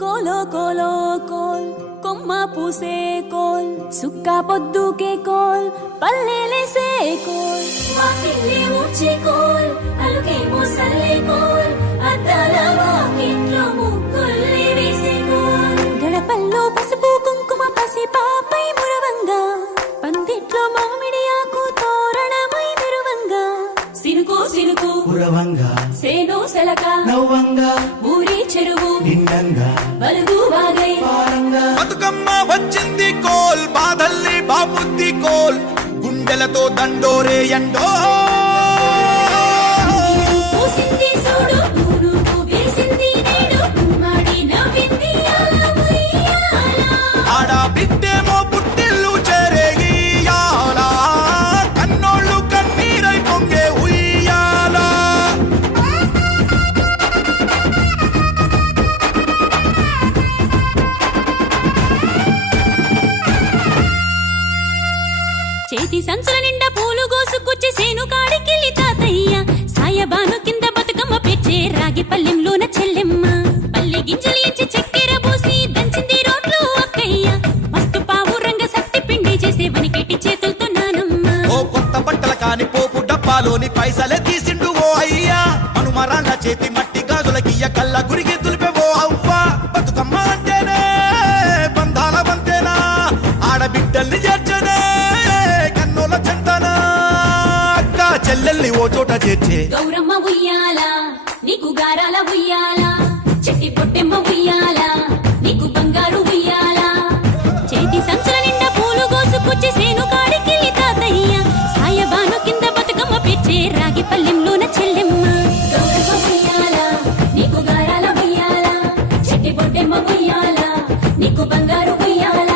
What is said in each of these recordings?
కోలో కోలో coal కొమ్మ పూసే coal సుక్క పొద్దుకే coal పల్లెలేసే coal వాకిల్లే ఊడ్చే coal అలుకేమో Salle coal అద్దాల వాకిట్లో ముగ్గుల్ని వేసే కోల్ గడపల్లో పసుపు కుంకుమ పసి పాపై మురవంగా పందిట్లో మామిడి ఆకు తోరణమై మెరువంగా సినుకు సినుకు పురవంగా సేను సెలక నవ్వంగా ఊరి చెరువు నిండంగా బలుగు వాగై బతుకమ్మ వచ్చింది కోల్ బాధల్ని బాబుద్ది కోల్ గుండెలతో దండోరే ఎండో పూసింది చూడు పూనుకు వేసింది నేడు గుమ్మడి నవ్వింది అల ఉయ్యాల ఆడ బిడ్డేమో పుట్టిల్లు చేరేగియాల కన్నోళ్ళు కన్నీరై పొంగే ఉయ్యాల చేతి సంచుల నిండా పూలు గోసుకొచ్చి సేను కాడికెళ్ళి తాతయ్య సాయబాను కింద బతుకమ్మ పెచ్చే రాగి పల్లెంలోన చెల్లెమ్మ పల్లె గింజలు ఎంచి చక్కెర పోసి దంచింది రోడ్లు అక్కయ్య మస్తు పావు రంగ సత్తి పిండి చేసే వనికెట్టి చేతులతో నానమ్మ ఓ కొత్త బట్టల కాని పోపు డబ్బాలోని పైసలే తీసిండు ఓ అయ్యా మనుమరాళ్ళ చేతి మట్టి గాజులకియ్య కళ్ళ గురిగి తులిపే ఓ అవ్వ బతుకమ్మ అంటేనే బంధాల వంతేనా ఆడబిడ్డల్ని చేర్చనే కన్నుల చెంతనా అక్క చెల్లెల్ని ఓ చోట చేర్చే గౌరమ్మ ఉయ్యాల నీకు గారాల ఉయ్యాల చెట్టి పొట్టెమ్మ ఉయ్యాల నీకు బంగారు ఉయ్యాల చేతి సంచుల నిండా పూలు గోసుకొచ్చి సేను కాడికెళ్ళి తాతయ్య సాయబాను కింద బతుకమ్మ పెచ్చే రాగి పల్లెంలోన చెల్లెమ్మ గౌరమ్మ ఉయ్యాల నీకు గారాల ఉయ్యాల చెట్టి పొట్టెమ్మ ఉయ్యాల నీకు బంగారు ఉయ్యాల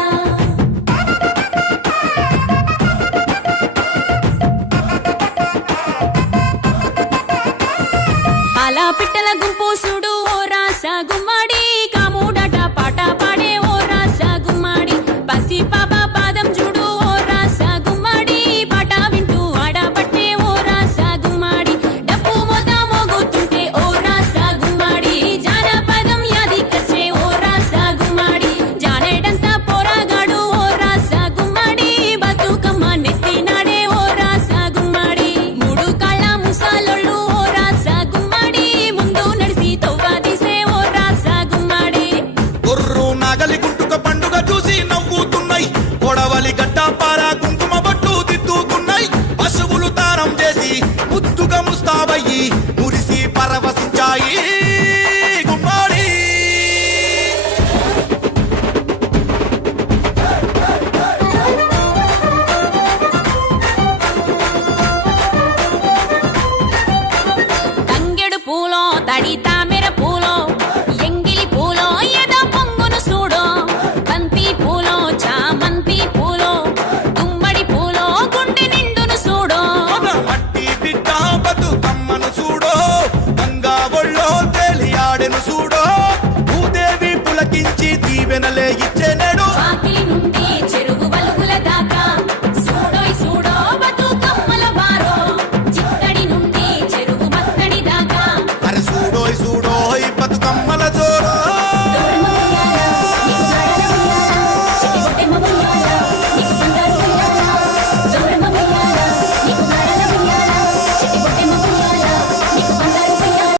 పాలా పిట్టల గుంపు చూడు ఓ రాస గుమ్మడి కాముడట పాట పాడే ఓ రాస గుమ్మడి పసి పాప పాదం చూడు ఓ రాస గుమ్మడి పాట వింటూ ఆడబట్టే ఓ రాస గుమ్మడి డప్పు మోత మోగుతుంటే ఓ రాస గుమ్మడి జానపదం యాదికొచ్చే ఓ రాస గుమ్మడి జానేడంతా పోరాగాడు ఓ రాస గుమ్మడి బతుకమ్మ నెత్తినాడే ఓ రాస గుమ్మడి మూడు కాళ్ళ ముసాలోళ్ళు ఓ రాస గుమ్మడి ముందు నడిసి తవ్వాదిసే ఓ రాస గుమ్మడి గొర్రు నాగలి గుంటుక పండుగ చూసి నవ్వుతున్నాయి కొడవలి గడ్డ పార కుంకుమ బట్టు దిద్దుకున్నాయి పశువులు తారం చేసి ముద్దుగా ముస్తాబయ్యి మురిసి పరవశించాయి గుమ్మాడి తంగెడు పూలో తడి తామెర పూలో ఎంగిలి పూలో ఎద పొంగును చూడో బంతి పూలో చామంతి పూలో గుమ్మడి పూలో గుండె నిండును చూడో మన మట్టి బిడ్డ బతుకమ్మను చూడో గంగా ఒళ్ళో తేలియాడెను చూడో భూదేవి పులకించి దీవెనలే ఇచ్చెనే